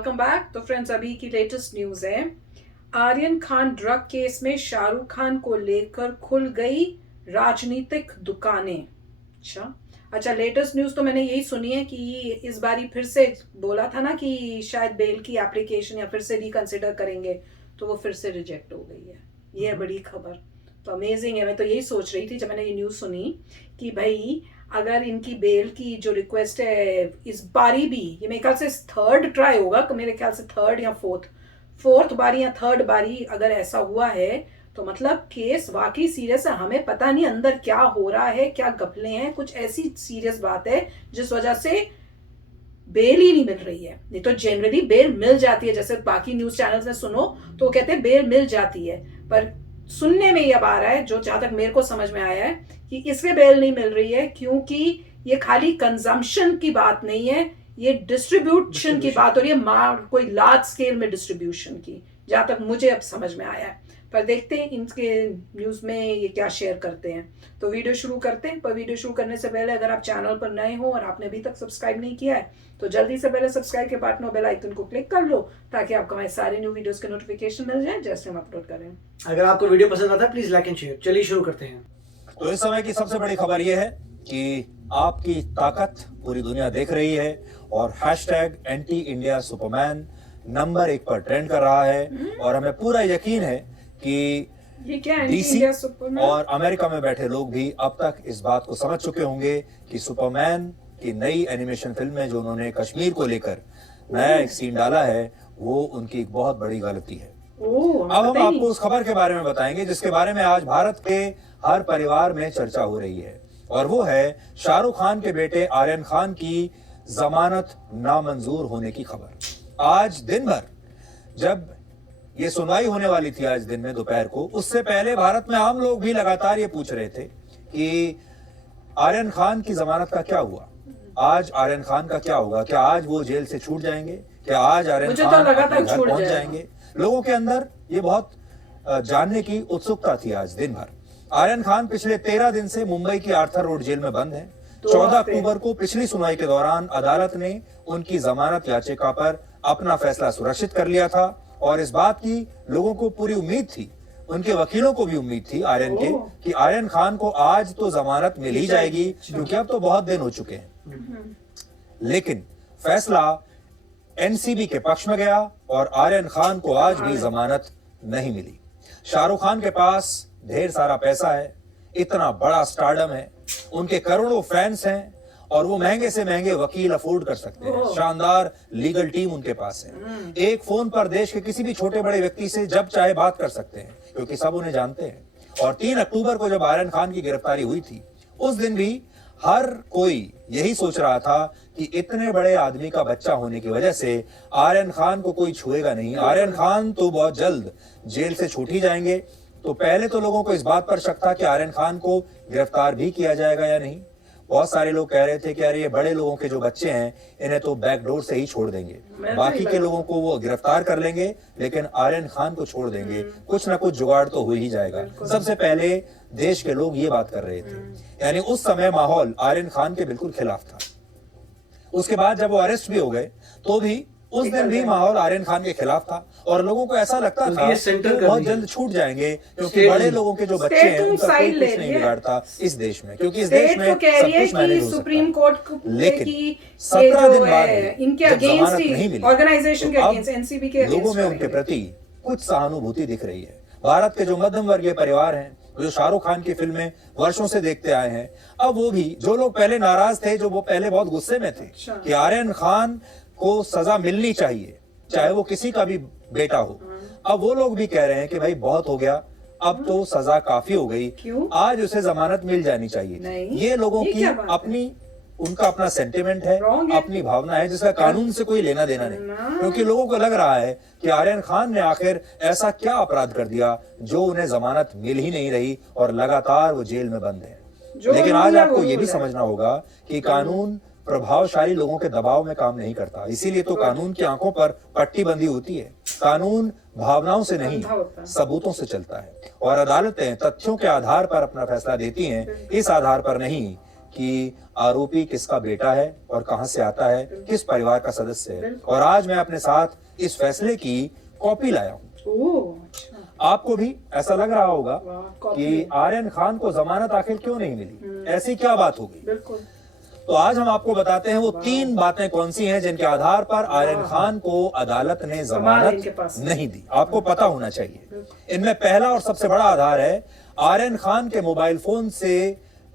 Welcome back. तो friends, अभी की लेटेस्ट न्यूज है, आर्यन खान ड्रग केस में शाहरुख खान को लेकर खुल गई राजनीतिक दुकानें। अच्छा, लेटेस्ट न्यूज तो मैंने यही सुनी है कि इस बारी फिर से बोला था ना कि शायद बेल की एप्लीकेशन या फिर से रिकंसिडर करेंगे, तो वो फिर से रिजेक्ट हो गई है। ये है बड़ी खबर। तो अमेजिंग है। मैं तो यही सोच रही थी जब मैंने ये न्यूज सुनी कि भाई अगर इनकी बेल की जो रिक्वेस्ट है इस बारी भी, ये मेरे ख्याल से थर्ड ट्राई होगा, मेरे ख्याल से थर्ड या फोर्थ बारी या थर्ड बारी अगर ऐसा हुआ है तो मतलब केस वाकई सीरियस है। हमें पता नहीं अंदर क्या हो रहा है, क्या गफले हैं, कुछ ऐसी सीरियस बात है जिस वजह से बेल ही नहीं मिल रही है। नहीं तो जनरली बेल मिल जाती है, जैसे बाकी न्यूज चैनल्स में सुनो तो वो कहते हैं बेल मिल जाती है, पर सुनने में ये अब आ रहा है, जो जहां तक मेरे को समझ में आया है, कि इसलिए बेल नहीं मिल रही है क्योंकि ये खाली कंजम्पशन की बात नहीं है, ये डिस्ट्रीब्यूशन की बात हो रही है, कोई लार्ज स्केल में डिस्ट्रीब्यूशन की, जहां तक मुझे अब समझ में आया है। पर देखते हैं इनके न्यूज में ये क्या शेयर करते हैं। तो वीडियो शुरू करते हैं, पर वीडियो शुरू करने से पहले अगर आप चैनल पर नए हो और आपने अभी तक सब्सक्राइब नहीं किया है तो जल्दी से पहले सब्सक्राइब के बटन और बेल आइकन को क्लिक कर लो, ताकि आपको हमारे सारे न्यू वीडियोस के नोटिफिकेशन मिल जाए जैसे हम अपलोड करें। अगर आपको वीडियो पसंद आता है प्लीज लाइक एंड शेयर। चलिए शुरू करते हैं। तो इस समय की सबसे बड़ी खबर यह है कि आपकी ताकत पूरी दुनिया देख रही है और hashtag anti India Superman number 1 पर ट्रेंड कर रहा है। और हमें पूरा यकीन है कि ये क्या डीसी और अमेरिका में बैठे लोग भी अब तक इस बात को समझ चुके होंगे कि सुपरमैन की नई एनिमेशन फिल्म में जो उन्होंने कश्मीर को लेकर नया एक सीन डाला है वो उनकी एक बहुत बड़ी गलती है। अब हम आपको उस खबर के बारे में बताएंगे जिसके बारे में आज भारत के हर परिवार में चर्चा हो रही है, और वो है शाहरुख खान के बेटे आर्यन खान की जमानत नामंजूर होने की खबर। आज दिन भर जब ये सुनवाई होने वाली थी, आज दिन में दोपहर को, उससे पहले भारत में आम लोग भी लगातार ये पूछ रहे थे कि आर्यन खान की जमानत का क्या हुआ, आज आर्यन खान का क्या होगा, क्या आज वो जेल से छूट जाएंगे, क्या आज आर्यन खान अपने घर पहुंच जाएंगे। लोगों के अंदर ये बहुत जानने की उत्सुकता थी आज दिन भर। आर्यन खान पिछले 13 दिन से मुंबई की आर्थर रोड जेल में बंद है। 14 अक्टूबर को पिछली सुनवाई के दौरान अदालत ने उनकी जमानत याचिका पर अपना फैसला सुरक्षित कर लिया था, और इस बात की लोगों को पूरी उम्मीद थी, उनके वकीलों को भी उम्मीद थी आर्यन के, कि आर्यन खान को आज तो जमानत मिल ही जाएगी क्योंकि अब तो बहुत दिन हो चुके हैं। लेकिन फैसला एनसीबी के पक्ष में गया और आर्यन खान को आज भी जमानत नहीं मिली। शाहरुख खान के पास ढेर सारा पैसा है, इतना बड़ा स्टारडम है, उनके करोड़ों फैंस हैं और वो महंगे से महंगे वकील अफोर्ड कर सकते हैं। शानदार लीगल टीम उनके पास है। एक फोन पर देश के किसी भी छोटे बड़े व्यक्ति से जब चाहे बात कर सकते हैं क्योंकि सब उन्हें जानते हैं। और 3 अक्टूबर को जब आर्यन खान की गिरफ्तारी हुई थी, उस दिन भी हर कोई यही सोच रहा था कि इतने बड़े आदमी का बच्चा होने की वजह से आर्यन खान को कोई छुएगा नहीं, आर्यन खान तो बहुत जल्द जेल से छूट ही जाएंगे। तो पहले तो लोगों को इस बात पर शक था कि आर्यन खान को गिरफ्तार भी किया जाएगा या नहीं। बहुत सारे लोग कह रहे थे कि अरे ये बड़े लोगों के जो बच्चे हैं इन्हें तो बैकडोर से ही छोड़ देंगे, बाकी के लोगों को वो गिरफ्तार कर लेंगे लेकिन आर्यन खान को छोड़ देंगे, कुछ ना कुछ जुगाड़ तो हो ही जाएगा। सबसे पहले देश के लोग ये बात कर रहे थे, यानी उस समय माहौल आर्यन खान के बिल्कुल खिलाफ था। उसके बाद जब वो अरेस्ट भी हो गए तो भी उस दिन भी माहौल आर्यन खान के खिलाफ था और लोगों को ऐसा लगता था कि वो बहुत जल्द छूट जाएंगे क्योंकि बड़े लोगों के जो बच्चे हैं उनका कोई कुछ नहीं बिगाड़ता इस देश में, क्योंकि इस देश में सब कुछ मैनेज हो सुप्रीम कोर्ट, लेकिन 17 दिन बाद इनके अगेंस्ट नहीं मिली, ऑर्गेनाइजेशन के अगेंस्ट, एनसीबी के अगेंस्ट, लोगों में उनके प्रति कुछ सहानुभूति दिख रही है। भारत के जो मध्यम वर्गीय परिवार हैं, जो शाहरुख खान की फिल्में वर्षों से देखते आए हैं, अब वो भी, जो लोग पहले नाराज थे, जो वो पहले बहुत गुस्से में थे कि आर्यन खान को सजा मिलनी चाहिए चाहे वो किसी का भी बेटा हो, अब वो लोग भी कह रहे हैं कि भाई बहुत हो गया, अब तो सजा काफी हो गई, आज उसे जमानत मिल जानी चाहिए। ये लोगों की अपनी, उनका अपना सेंटिमेंट है, अपनी भावना है जिसका कानून से कोई लेना देना नहीं, क्योंकि लोगों को लग रहा है कि आर्यन खान ने आखिर ऐसा क्या अपराध कर दिया जो उन्हें जमानत मिल ही नहीं रही और लगातार वो जेल में बंद है। लेकिन आज आपको ये भी समझना होगा कि कानून प्रभावशाली लोगों के दबाव में काम नहीं करता, इसीलिए तो कानून की आंखों पर पट्टी बंदी होती है। कानून भावनाओं से नहीं, सबूतों से चलता है और अदालतें तथ्यों के आधार पर अपना फैसला देती हैं, इस आधार पर नहीं कि आरोपी किसका बेटा है और कहां से आता है, किस परिवार का सदस्य है। और आज मैं अपने साथ इस फैसले की कॉपी लाया हूं। ओह, अच्छा। आपको भी ऐसा लग रहा होगा वाह, कॉपी कि है। आर्यन खान को जमानत आखिर क्यों नहीं मिली, ऐसी क्या बात हो गई। बिल्कुल। तो आज हम आपको बताते हैं वो 3 बातें कौन सी हैं जिनके आधार पर आर्यन खान को अदालत ने इनके जमानत पास नहीं दी। आपको पता होना चाहिए। इनमें पहला और सबसे बड़ा आधार है आर्यन खान के मोबाइल फोन से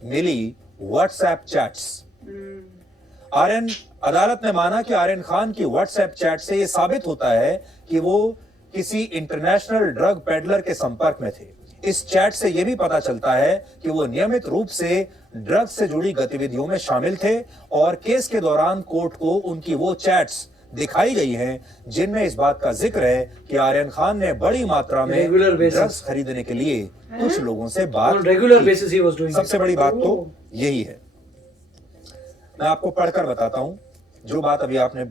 मिली व्हाट्सएप चैट्स। आर्यन अदालत ने माना कि आर्यन खान की व्हाट्सएप चैट से यह साबित होता है कि वो किसी इंटरनेशनल ड्रग पेडलर के संपर्क में थे। इस चैट से यह भी पता चलता है कि वो नियमित रूप से ड्रग्स से जुड़ी गतिविधियों में शामिल थे और केस के दौरान कोर्ट को उनकी वो चैट्स दिखाई गई हैं जिनमें इस बात का जिक्र है कि आर्यन खान ने बड़ी मात्रा में ड्रग्स खरीदने के लिए कुछ लोगों से बात regular basis he was doing. सबसे बड़ी बात तो यही है। मैं आपको पढ़कर बताता हूं जो बात अभी आपने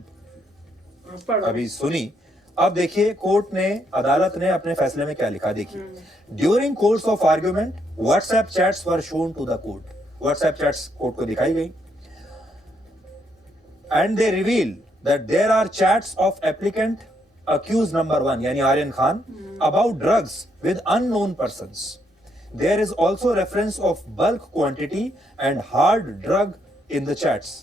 अभी सुनी। अब देखिए कोर्ट ने, अदालत ने अपने फैसले में क्या लिखा, देखिए। During course of argument WhatsApp chats were shown to the court. WhatsApp chats court को दिखाई गई and they reveal that there are chats of applicant accused number 1 yani Aryan Khan about drugs with unknown persons. There is also reference of bulk quantity and hard drug in the chats.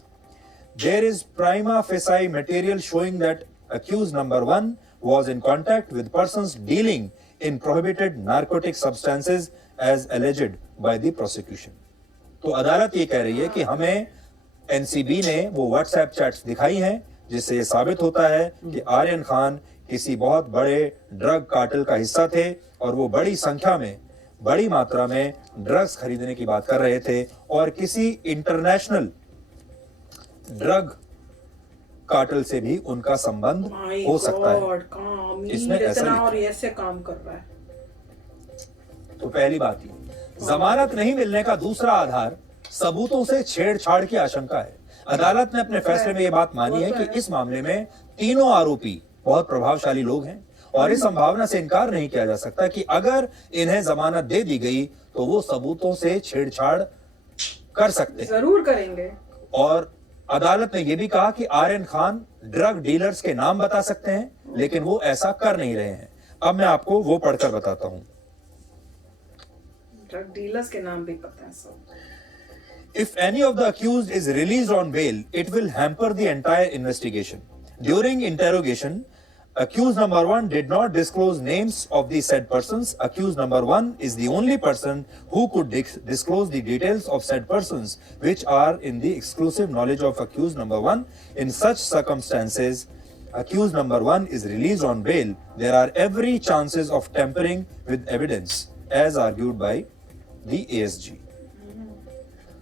There is prima facie material showing that accused number 1 was in contact with persons dealing in prohibited narcotic substances as alleged by the prosecution. तो अदालत ये कह रही है कि हमें NCB ने वो व्हाट्सएप चैट्स दिखाई हैं जिससे ये साबित होता है कि आर्यन खान किसी बहुत बड़े ड्रग कार्टेल का हिस्सा थे और वो बड़ी संख्या में, बड़ी मात्रा में ड्रग्स खरीदने की बात कर रहे थे और किसी इंटरनेशनल ड्रग कार्टेल से भी उनका संबंध हो सकता है। इसमें ऐसा और ऐसे काम कर रहा है। तो पहली बात ये, जमानत नहीं मिलने का दूसरा आधार सबूतों से छेड़छाड़ की आशंका है। अदालत ने अपने फैसले में यह बात मानी है कि इस मामले में तीनों आरोपी बहुत प्रभावशाली लोग हैं और इस संभावना से इनकार नहीं किया जा सकता कि अगर इन्हें जमानत दे दी गई तो वो सबूतों से छेड़छाड़ कर सकते हैं, जरूर करेंगे। और अदालत ने यह भी कहा कि आर्यन खान ड्रग डीलर्स के नाम बता सकते हैं लेकिन वो ऐसा कर नहीं रहे हैं। अब मैं आपको वो पढ़कर बताता हूं। ड्रग डीलर्स के नाम भी पता है सब। If any of the accused is released on bail, it will hamper the entire investigation. During interrogation, accused number 1 did not disclose names of the said persons. Accused number 1 is the only person who could disclose the details of said persons, which are in the exclusive knowledge of accused number 1. In such circumstances, accused number 1 is released on bail. There are every chances of tampering with evidence, as argued by the ASG.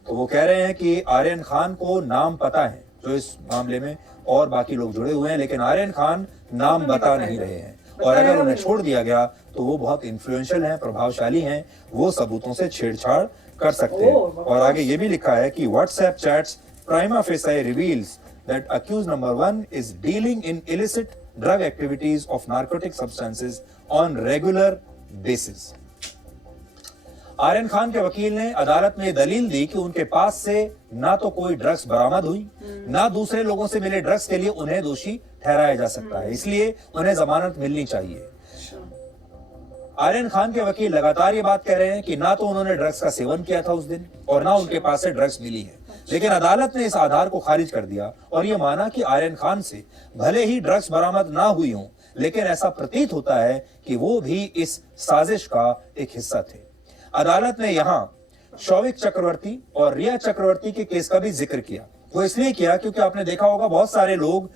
तो वो कह रहे हैं कि आर्यन खान को नाम पता है जो इस मामले में और बाकी लोग जुड़े हुए हैं, लेकिन आर्यन खान नाम बता नहीं रहे हैं और अगर उन्हें छोड़ दिया गया तो वो बहुत इन्फ्लुएंशियल हैं, प्रभावशाली हैं, वो सबूतों से छेड़छाड़ कर सकते हैं। और आगे ये भी लिखा है कि WhatsApp chats prima facie reveals that accused number 1 is dealing in illicit drug activities of narcotic substances on regular basis. Aryan Khan के वकील ने अदालत में दलील दी कि उनके पास से ना तो कोई ड्रग्स बरामद हुई, ना दूसरे लोगों से मिले ड्रग्स के लिए उन्हें दोषी ठहराया जा सकता है, इसलिए उन्हें जमानत मिलनी चाहिए। आर्यन खान के वकील लगातार ये बात कह रहे हैं कि ना तो उन्होंने ड्रग्स का सेवन किया था उस दिन और ना उनके पास से ड्रग्स मिली है, लेकिन अदालत ने इस आधार को खारिज कर दिया और ये माना कि आर्यन खान से भले ही ड्रग्स बरामद ना हुई हों, लेकिन ऐसा प्रतीत होता है कि वो भी इस साजिश का एक हिस्सा थे। अदालत ने यहां शौविक चक्रवर्ती और रिया चक्रवर्ती के केस का भी जिक्र किया। वो इसलिए किया क्योंकि आपने देखा होगा बहुत सारे लोग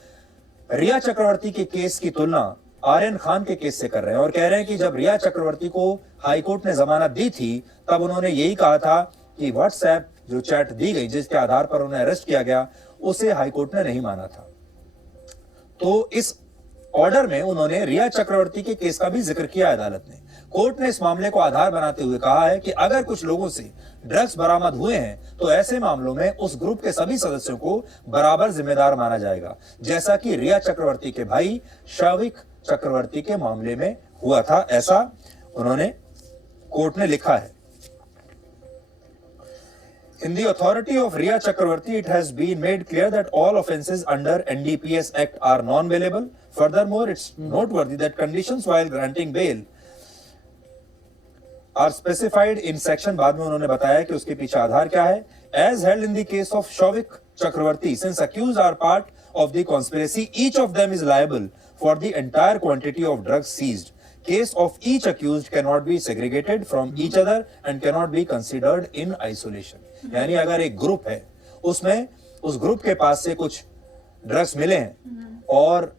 रिया चक्रवर्ती के केस की तुलना आर्यन खान के केस से कर रहे हैं और कह रहे हैं कि जब रिया चक्रवर्ती को हाईकोर्ट ने जमानत दी थी तब उन्होंने यही कहा था कि व्हाट्सएप जो चैट दी गई जिसके आधार पर उन्हें अरेस्ट किया गया उसे हाईकोर्ट ने नहीं माना था। तो इस ऑर्डर में उन्होंने रिया चक्रवर्ती के केस का भी जिक्र किया। अदालत ने, कोर्ट ने इस मामले को आधार बनाते हुए कहा है कि अगर कुछ लोगों से ड्रग्स बरामद हुए हैं तो ऐसे मामलों में उस ग्रुप के सभी सदस्यों को बराबर जिम्मेदार माना जाएगा, जैसा कि रिया चक्रवर्ती के भाई शौविक चक्रवर्ती के मामले में हुआ था, ऐसा उन्होंने कोर्ट ने लिखा है। In the authority of Riya Chakravarti, it has been made clear that all offences under NDPS Act are non-bailable. Furthermore, it's noteworthy that conditions while granting bail are specified in section, बाद में उन्होंने बताया कि उसके पीछे आधार क्या है. As held in the case of Shouvik Chakravarti, since accused are part of the conspiracy, each of them is liable for the entire quantity of drugs seized. Case of each accused cannot be segregated from each other and cannot be considered in isolation. यानी अगर एक group है, उसमें उस group के पास से कुछ drugs मिले हैं और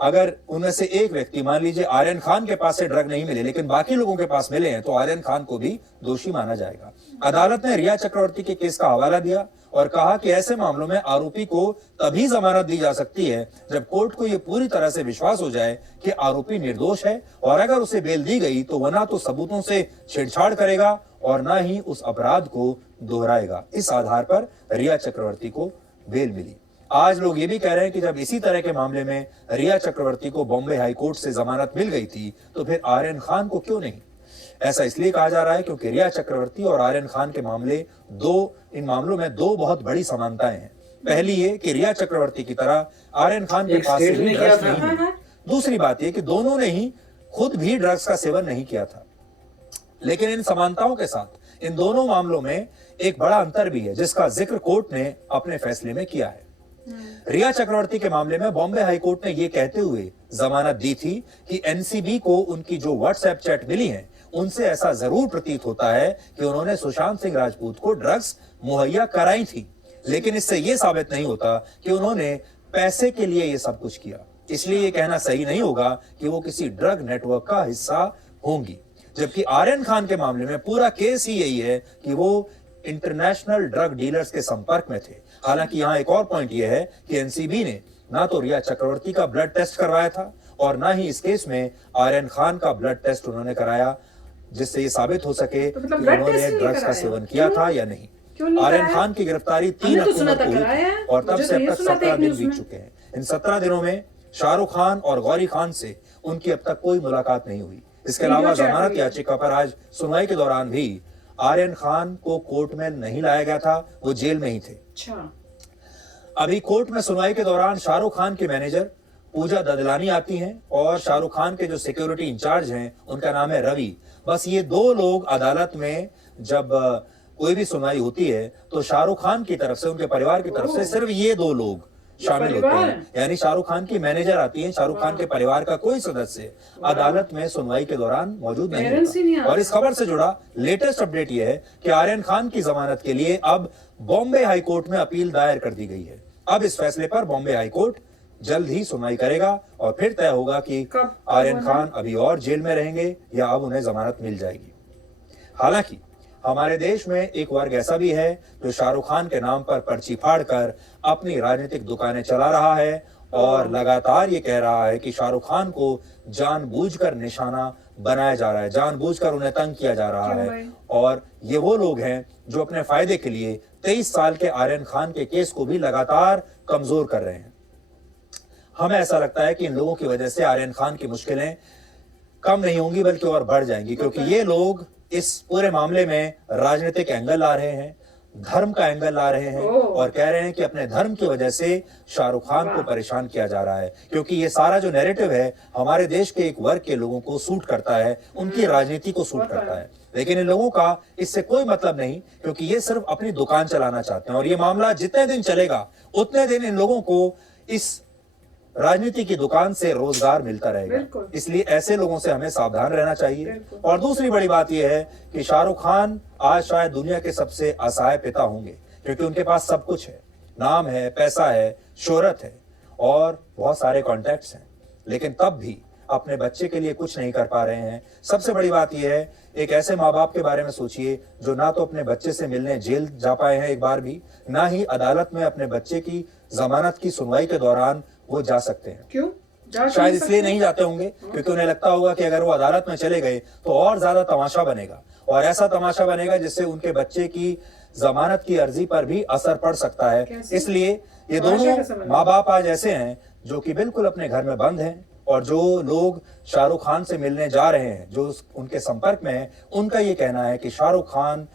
अगर उनमें से एक व्यक्ति, मान लीजिए आर्यन खान के पास से ड्रग नहीं मिले लेकिन बाकी लोगों के पास मिले हैं, तो आर्यन खान को भी दोषी माना जाएगा. अदालत ने रिया चक्रवर्ती के केस का हवाला दिया और कहा कि ऐसे मामलों में आरोपी को तभी जमानत दी जा सकती है जब कोर्ट को यह पूरी तरह से विश्वास हो जाए कि आरोपी निर्दोष है, और अगर उसे बेल दी गई तो वह ना तो सबूतों से छेड़छाड़ करेगा और ना ही उस अपराध को दोहराएगा. इस आधार पर रिया चक्रवर्ती को बेल मिली. आज लोग ये भी कह रहे हैं कि जब इसी तरह के मामले में रिया चक्रवर्ती को बॉम्बे हाई कोर्ट से जमानत मिल गई थी तो फिर आर्यन खान को क्यों नहीं. ऐसा इसलिए कहा जा रहा है क्योंकि रिया चक्रवर्ती और आर्यन खान के इन मामलों में दो बहुत बड़ी समानताएं हैं. पहली ये कि रिया चक्रवर्ती की तरह आर्यन खान के पास से भी ड्रग्स नहीं मिली. दूसरी बात यह कि दोनों ने ही खुद भी ड्रग्स का सेवन नहीं किया था. लेकिन इन समानताओं के साथ इन दोनों मामलों में एक बड़ा अंतर भी है जिसका जिक्र कोर्ट ने अपने फैसले में किया है. रिया चक्रवर्ती के मामले में बॉम्बे हाई कोर्ट ने यह कहते हुए जमानत दी थी कि एनसीबी को उनकी जो व्हाट्सएप चैट मिली है उनसे ऐसा जरूर प्रतीत होता है कि उन्होंने सुशांत सिंह राजपूत को ड्रग्स मुहैया कराई थी, लेकिन इससे यह साबित नहीं होता कि उन्होंने पैसे के लिए यह सब कुछ किया. इसलिए यह कहना सही नहीं होगा कि वो किसी ड्रग नेटवर्क का हिस्सा होंगी. जबकि आर्यन खान के मामले में पूरा केस ही यही है कि वो इंटरनेशनल ड्रग डीलर्स के संपर्क में थे. हालांकि यहां एक और पॉइंट यह है कि एनसीबी ने ना तो रिया चक्रवर्ती का ब्लड टेस्ट करवाया था और ना ही इस केस में आर्यन खान का ब्लड टेस्ट उन्होंने कराया जिससे ये साबित हो सके तो कि मतलब ब्लड उन्होंने टेस्ट ड्रग्स का नहीं सेवन कराया? किया क्यों? था या नहीं. क्यों नहीं आर्यन कराया? खान की गिरफ्तारी 3 हमने तो अक्टूबर सुना को था हुई कराया है। और तब मुझे से तो ये अब तक सुना था 17 एक दिन न्यूज़ बीत में। चुके हैं. इन 17 दिनों में शाहरुख खान और गौरी खान से उनकी अब तक कोई मुलाकात नहीं हुई. इसके वीडियो अलावा चैट जमानत हुई। याचिका पर आज सुनवाई के दौरान भी आर्यन खान को कोर्ट में नहीं लाया गया था, वो जेल में ही थे. अच्छा, अभी कोर्ट में सुनवाई के दौरान शाहरुख खान की मैनेजर पूजा ददलानी आती हैं और शाहरुख खान के जो सिक्योरिटी इंचार्ज हैं उनका नाम है रवि. बस ये दो लोग अदालत में जब कोई भी सुनवाई होती है तो शाहरुख खान की तरफ से, उनके परिवार की तरफ से सिर्फ ये दो लोग शामिल होते परिवार? हैं. यानी शाहरुख खान की मैनेजर आती है, शाहरुख खान के परिवार का कोई सदस्य अदालत में सुनवाई के दौरान मौजूद नहीं पेरेंट्स ही नहीं होता. आते। और इस खबर से जुड़ा लेटेस्ट अपडेट यह है कि आर्यन खान की जमानत के लिए अब बॉम्बे हाई कोर्ट में अपील दायर कर दी गई है. अब इस फैसले पर बॉम्बे हाई कोर्ट जल्द ही सुनवाई करेगा और फिर तय होगा कि कब आर्यन होना? खान अभी और जेल में रहेंगे या अब उन्हें जमानत मिल जाएगी. हालांकि हमारे देश में एक वर्ग ऐसा भी है जो शाहरुख खान के नाम पर पर्ची फाड़कर अपनी राजनीतिक दुकानें चला रहा है और लगातार ये कह रहा है कि शाहरुख खान को जानबूझकर निशाना बनाया जा रहा है, जानबूझकर उन्हें तंग किया जा रहा क्यों है. भाई? और ये वो लोग हैं जो अपने फायदे के लिए 23 साल के आर्यन खान के केस को भी लगातार कमजोर कर रहे हैं. हमें ऐसा लगता है कि इन लोगों की वजह से आर्यन खान की मुश्किलें कम नहीं होंगी बल्कि और बढ़ जाएंगी, क्योंकि ये लोग इस पूरे मामले में राजनीतिक एंगल ला रहे हैं, धर्म का एंगल ला रहे हैं और कह रहे हैं कि अपने धर्म की वजह से शाहरुख खान को परेशान किया जा रहा है, क्योंकि ये सारा जो नैरेटिव है हमारे देश के एक वर्ग के लोगों को सूट करता है, उनकी राजनीति को सूट करता है. लेकिन इन लोगों का इससे कोई मतलब नहीं, क्योंकि ये सिर्फ अपनी दुकान चलाना चाहते हैं और ये मामला जितने दिन चलेगा उतने दिन इन लोगों को इस राजनीति की दुकान से रोजगार मिलता रहेगा. बिल्कुल। इसलिए ऐसे लोगों से हमें सावधान रहना चाहिए. बिल्कुल। और दूसरी बड़ी बात यह है कि शाहरुख खान आज शायद दुनिया के सबसे असहाय पिता होंगे, क्योंकि उनके पास सब कुछ है, नाम है, पैसा है, शोहरत है और बहुत सारे कॉन्टैक्ट्स हैं, लेकिन तब भी अपने बच्चे के लिए कुछ नहीं कर पा रहे हैं. सबसे बड़ी बात यह है, एक ऐसे माँ बाप के बारे में सोचिए जो ना तो अपने बच्चे से मिलने जेल जा पाए हैं एक बार भी, ना ही अदालत में अपने बच्चे की जमानत की सुनवाई के दौरान वो जा सकते हैं. क्यों जा शायद इसलिए नहीं जाते होंगे क्योंकि उन्हें लगता होगा कि अगर वो अदालत में चले गए तो और ज्यादा तमाशा बनेगा, और ऐसा तमाशा बनेगा जिससे उनके बच्चे की जमानत की अर्जी पर भी असर पड़ सकता है. कैसे? इसलिए ये तमाशा दोनों कैसे बनेगा? माँ बाप आज ऐसे हैं जो कि बिल्कुल अपने घर में बंद हैं, और जो लोग शाहरुख खान से मिलने जा रहे हैं, जो उनके संपर्क में हैं, उनका ये कहना है कि शाहरुख खान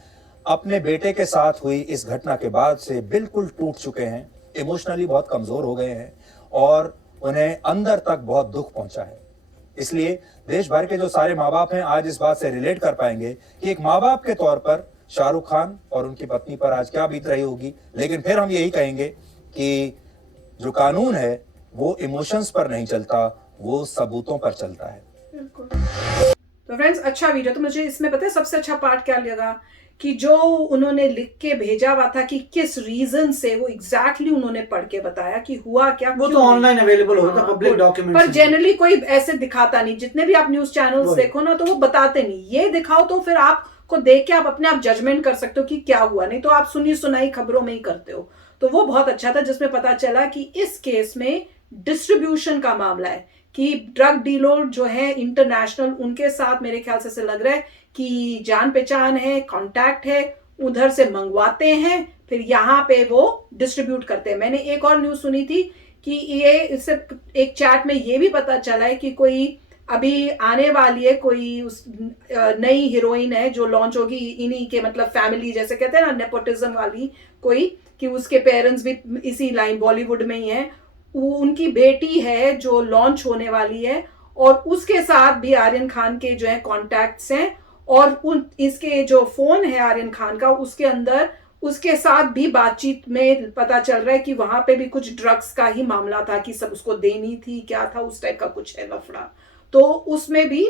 अपने बेटे के साथ हुई इस घटना के बाद से बिल्कुल टूट चुके हैं, इमोशनली बहुत कमजोर हो गए हैं और उन्हें अंदर तक बहुत दुख पहुंचा है। इसलिए देश भर के जो सारे माँ बाप हैं आज इस बात से रिलेट कर पाएंगे कि एक माँ बाप के तौर पर शाहरुख खान और उनकी पत्नी पर आज क्या बीत रही होगी। लेकिन फिर हम यही कहेंगे कि जो कानून है वो इमोशंस पर नहीं चलता, वो सबूतों पर चलता है। बिल्कुल। तो फ्रेंड्स, अच्छा वीडियो। तो मुझे इसमें पता है सबसे अच्छा पार्ट क्या लगा कि जो उन्होंने लिख के भेजा हुआ था कि किस रीजन से, वो एग्जैक्टली उन्होंने पढ़ के बताया कि हुआ क्या। वो तो ऑनलाइन अवेलेबल होता है, पब्लिक डॉक्यूमेंट। पर जनरली कोई ऐसे दिखाता नहीं। जितने भी आप न्यूज चैनल्स देखो ना, तो वो बताते नहीं। ये दिखाओ तो फिर आपको देख के आप अपने आप जजमेंट कर सकते हो कि क्या हुआ। नहीं तो आप सुनी सुनाई खबरों में ही करते हो। तो वो बहुत अच्छा था, जिसमें पता चला कि इस केस में डिस्ट्रीब्यूशन का मामला है कि ड्रग डीलर जो है इंटरनेशनल, उनके साथ मेरे ख्याल से लग रहा है कि जान पहचान है, कांटेक्ट है, उधर से मंगवाते हैं, फिर यहाँ पे वो डिस्ट्रीब्यूट करते हैं। मैंने एक और न्यूज सुनी थी कि ये इससे एक चैट में ये भी पता चला है कि कोई अभी आने वाली है, कोई उस नई हीरोइन है जो लॉन्च होगी इन्हीं के, मतलब फैमिली जैसे कहते हैं ना, नेपोटिज्म वाली कोई, कि उसके पेरेंट्स भी इसी लाइन बॉलीवुड में ही है। उनकी बेटी है जो लॉन्च होने वाली है और उसके साथ भी आर्यन खान के जो है कॉन्टैक्ट्स हैं और उन इसके जो फोन है आर्यन खान का, उसके अंदर उसके साथ भी बातचीत में पता चल रहा है कि वहां पे भी कुछ ड्रग्स का ही मामला था कि सब उसको देनी थी, क्या था उस टाइप का कुछ है लफड़ा। तो उसमें भी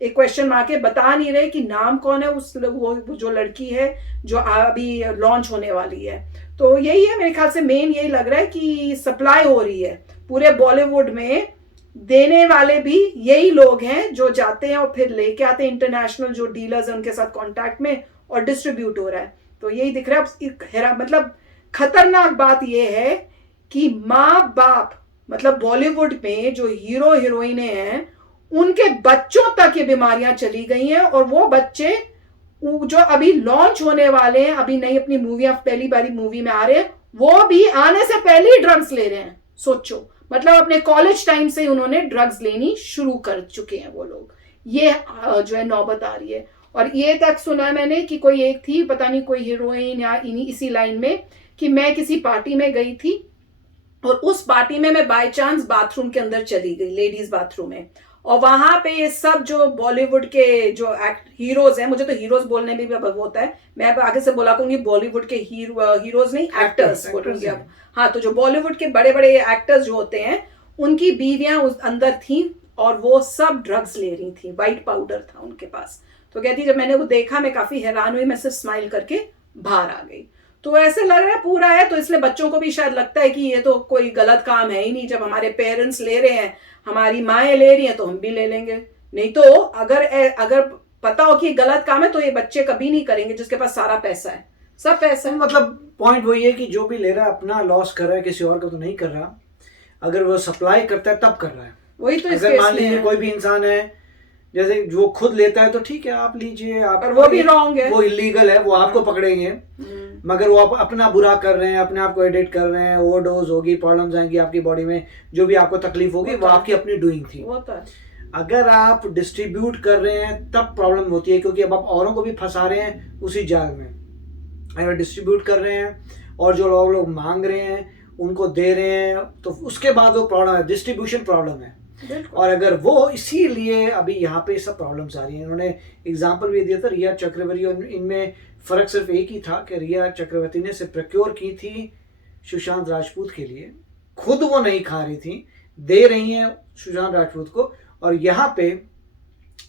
एक क्वेश्चन मार्क है, बता नहीं रहे कि नाम कौन है उस वो जो लड़की है जो अभी लॉन्च होने वाली है। तो यही है मेरे ख्याल से मेन यही लग रहा है कि सप्लाई हो रही है पूरे बॉलीवुड में। देने वाले भी यही लोग हैं जो जाते हैं और फिर लेके आते हैं, इंटरनेशनल जो डीलर्स हैं उनके साथ कांटेक्ट में, और डिस्ट्रीब्यूट हो रहा है। तो यही दिख रहा है। मतलब खतरनाक बात यह है कि माँ बाप, मतलब बॉलीवुड में जो हीरो हीरोइनें हैं उनके बच्चों तक ये बीमारियां चली गई हैं, और वो बच्चे जो अभी लॉन्च होने वाले हैं, अभी नई अपनी मूवियां पहली बारी मूवी में आ रहे हैं, वो भी आने से पहले ही ड्रग्स ले रहे हैं। सोचो, मतलब अपने कॉलेज टाइम से उन्होंने ड्रग्स लेनी शुरू कर चुके हैं वो लोग। ये जो है नौबत आ रही है। और ये तक सुना मैंने कि कोई एक थी, पता नहीं कोई हीरोइन या इसी लाइन में, कि मैं किसी पार्टी में गई थी और उस पार्टी में मैं बाय चांस बाथरूम के अंदर चली गई, लेडीज बाथरूम में, और वहां पे ये सब जो बॉलीवुड के जो हीरोज हैं, मुझे तो हीरोज बोलने में भी अब होता है, मैं अब आगे से बोला कहूंगी बॉलीवुड के हीरोज नहीं, एक्टर्स बोलूंगी अब। हाँ, तो जो बॉलीवुड के बड़े बड़े एक्टर्स जो होते हैं उनकी बीवियां उस अंदर थी और वो सब ड्रग्स ले रही थी, व्हाइट पाउडर था उनके पास। तो कहती जब मैंने वो देखा मैं काफी हैरान हुई, मैं सिर्फ स्माइल करके बाहर आ गई। तो ऐसे लग रहा है पूरा है, तो इसलिए बच्चों को भी शायद लगता है कि ये तो कोई गलत काम है ही नहीं। जब हमारे पेरेंट्स ले रहे हैं, हमारी माएँ ले रही हैं, तो हम भी ले लेंगे। नहीं तो अगर पता हो कि गलत काम है तो ये बच्चे कभी नहीं करेंगे, जिसके पास सारा पैसा है, सब पैसा है। मतलब पॉइंट वही है कि जो भी ले रहा है अपना लॉस कर रहा है, किसी और को तो नहीं कर रहा। अगर वो सप्लाई करता है तब कर रहा है। वही तो अगर मान लीजिए कोई भी इंसान है, जैसे जो खुद लेता है तो ठीक है आप लीजिए, आप, पर वो भी रॉन्ग है, वो इलीगल है, वो आपको पकड़ेंगे। मगर वो आप अपना बुरा कर रहे हैं, अपने आप को एडिट कर रहे हैं, ओवरडोज होगी, प्रॉब्लम्स आएंगी आपकी बॉडी में, जो भी आपको तकलीफ होगी वो आपकी अपनी डूइंग थी। अगर आप डिस्ट्रीब्यूट कर रहे हैं तब प्रॉब्लम होती है, क्योंकि अब आप औरों को भी फंसा रहे हैं उसी जाल में। अगर डिस्ट्रीब्यूट कर रहे हैं और जो लोग मांग रहे हैं उनको दे रहे हैं, तो उसके बाद वो प्रॉब्लम है, डिस्ट्रीब्यूशन प्रॉब्लम है। और अगर वो इसीलिए अभी यहाँ पे सब प्रॉब्लम्स आ रही हैं। उन्होंने एग्जांपल भी दिया था रिया चक्रवर्ती, और इनमें फ़र्क सिर्फ एक ही था कि रिया चक्रवर्ती ने सिर्फ प्रोक्योर की थी सुशांत राजपूत के लिए, खुद वो नहीं खा रही थी, दे रही हैं सुशांत राजपूत को। और यहाँ पे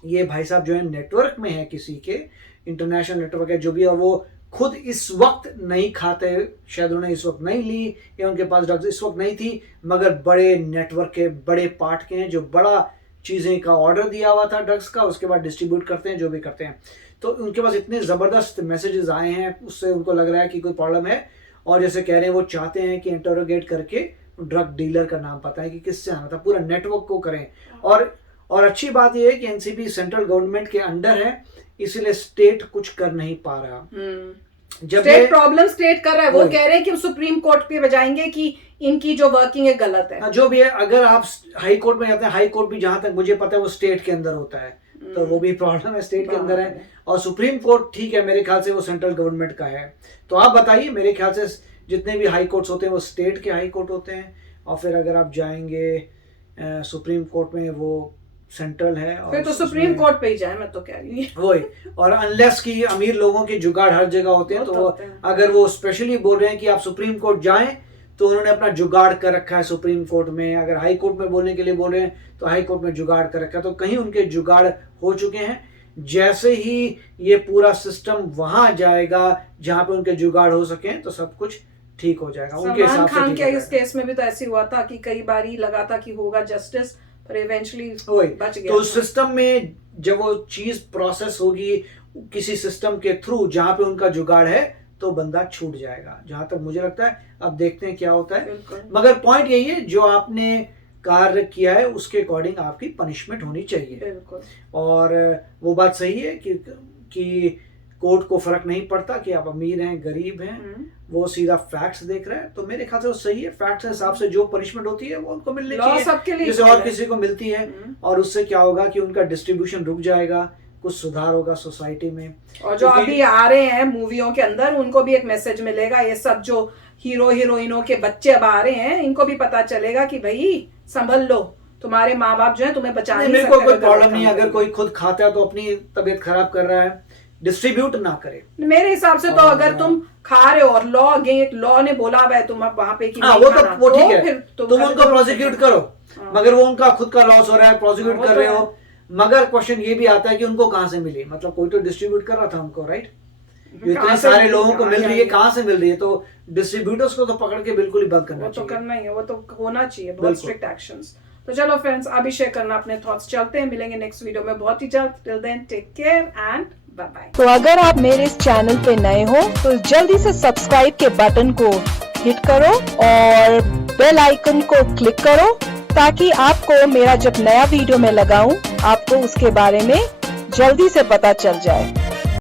ये भाई साहब जो है नेटवर्क में है, किसी के इंटरनेशनल नेटवर्क है जो भी, और वो खुद इस वक्त नहीं खाते, शायद उन्होंने इस वक्त नहीं ली या उनके पास ड्रग्स इस वक्त नहीं थी, मगर बड़े नेटवर्क के बड़े पार्ट के हैं जो बड़ा चीज़ें का ऑर्डर दिया हुआ था ड्रग्स का, उसके बाद डिस्ट्रीब्यूट करते हैं, जो भी करते हैं। तो उनके पास इतने ज़बरदस्त मैसेजेस आए हैं, उससे उनको लग रहा है कि कोई प्रॉब्लम है। और जैसे कह रहे हैं वो चाहते हैं कि इंटरोगेट करके ड्रग डीलर का नाम पता है कि किससे आना था, पूरा नेटवर्क को करें। और अच्छी बात यह है कि एनसीबी सेंट्रल गवर्नमेंट के अंडर है, इसलिए स्टेट कुछ कर नहीं पा रहा। जब स्टेट प्रॉब्लम क्रिएट कर रहा है, वो कह रहे हैं कि सुप्रीम कोर्ट पे बजाएंगे कि इनकी जो वर्किंग है गलत है। जो भी है, अगर आप हाई कोर्ट में जाते हैं, हाई कोर्ट भी जहां तक मुझे पता है वो स्टेट के अंदर होता है, तो वो भी प्रॉब्लम है, स्टेट के अंदर है। और सुप्रीम कोर्ट ठीक है, मेरे ख्याल से वो सेंट्रल गवर्नमेंट का है। तो आप बताइए, मेरे ख्याल से जितने भी हाई कोर्ट्स होते हैं वो स्टेट के हाई कोर्ट होते हैं, और फिर अगर आप जाएंगे सुप्रीम कोर्ट में वो सेंट्रल है। और फिर तो सुप्रीम कोर्ट पे ही जाए, मैं तो कह रही हूँ वही। और अनलेस की अमीर लोगों के जुगाड़ हर जगह होते हैं, तो अगर वो स्पेशली बोल रहे हैं कि आप सुप्रीम कोर्ट जाएं, तो उन्होंने अपना जुगाड़ कर रखा है सुप्रीम कोर्ट में। अगर हाई कोर्ट में बोलने के लिए बोल रहे हैं तो हाई कोर्ट में जुगाड़ कर रखा है, तो कहीं उनके जुगाड़ हो चुके हैं। जैसे ही ये पूरा सिस्टम वहां जाएगा जहां पे उनके जुगाड़ हो सके, तो सब कुछ ठीक हो जाएगा उनके हिसाब से। खान के इस केस में भी तो ऐसे हुआ था कि कई बार ही लगा था कि होगा जस्टिस, पर इवेंचुअली बच गया। तो सिस्टम में जब वो चीज प्रोसेस होगी किसी सिस्टम के थ्रू जहां पे उनका जुगाड़ है, तो बंदा छूट जाएगा, जहां तक मुझे लगता है। अब देखते हैं क्या होता है, मगर पॉइंट यही है, जो आपने कार्य किया है उसके अकॉर्डिंग आपकी पनिशमेंट होनी चाहिए। और वो बात सही है कि कोर्ट को फर्क नहीं पड़ता कि आप अमीर हैं गरीब हैं, वो सीधा फैक्ट्स देख रहा है। तो मेरे ख्याल से वो सही है, फैक्ट्स के हिसाब से जो पनिशमेंट होती है वो उनको मिलनी चाहिए, जैसे और किसी को मिलती है। और उससे क्या होगा कि उनका डिस्ट्रीब्यूशन रुक जाएगा, कुछ सुधार होगा सोसाइटी में। और जो अभी आ रहे हैं मूवियों के अंदर, उनको भी एक मैसेज मिलेगा। ये सब जो हीरो हीरोइनों के बच्चे अब आ रहे हैं, इनको भी पता चलेगा कि भाई संभल लो, तुम्हारे माँ बाप जो है तुम्हें बचा नहीं सकते। कोई प्रॉब्लम नहीं, अगर कोई खुद खाता है तो अपनी तबीयत खराब कर रहा है, डिस्ट्रीब्यूट ना करे। मेरे हिसाब से तो अगर तुम खा रहे हो और लॉ ने बोला है तुम अब वहां पे कि नहीं वो खाना, वो ठीक है, फिर तुम उनको प्रोसिक्यूट करो। मगर वो उनका खुद का लॉस हो रहा है, प्रोसिक्यूट कर रहे हो। मगर क्वेश्चन ये भी आता है कि उनको कहां से मिली, मतलब कोई तो डिस्ट्रीब्यूट कर रहा था उनको, राइट? इतने सारे लोगों को मिल रही है, कहां से मिल रही है? तो डिस्ट्रीब्यूटर्स को तो पकड़ के बिल्कुल ही बंद करना चाहिए। वो तो करना ही है, वो तो होना चाहिए, बहुत स्ट्रिक्ट एक्शंस। तो चलो फ्रेंड्स, अभी शेयर करना अपने थॉट्स। चलते हैं, मिलेंगे नेक्स्ट वीडियो में बहुत ही जल्द। Till then take care and bye bye. तो अगर आप मेरे इस चैनल पे नए हो तो जल्दी से सब्सक्राइब के बटन को हिट करो और बेल आइकन को क्लिक करो, ताकि आपको मेरा जब नया वीडियो मैं लगाऊं, आपको उसके बारे में जल्दी से पता चल जाए।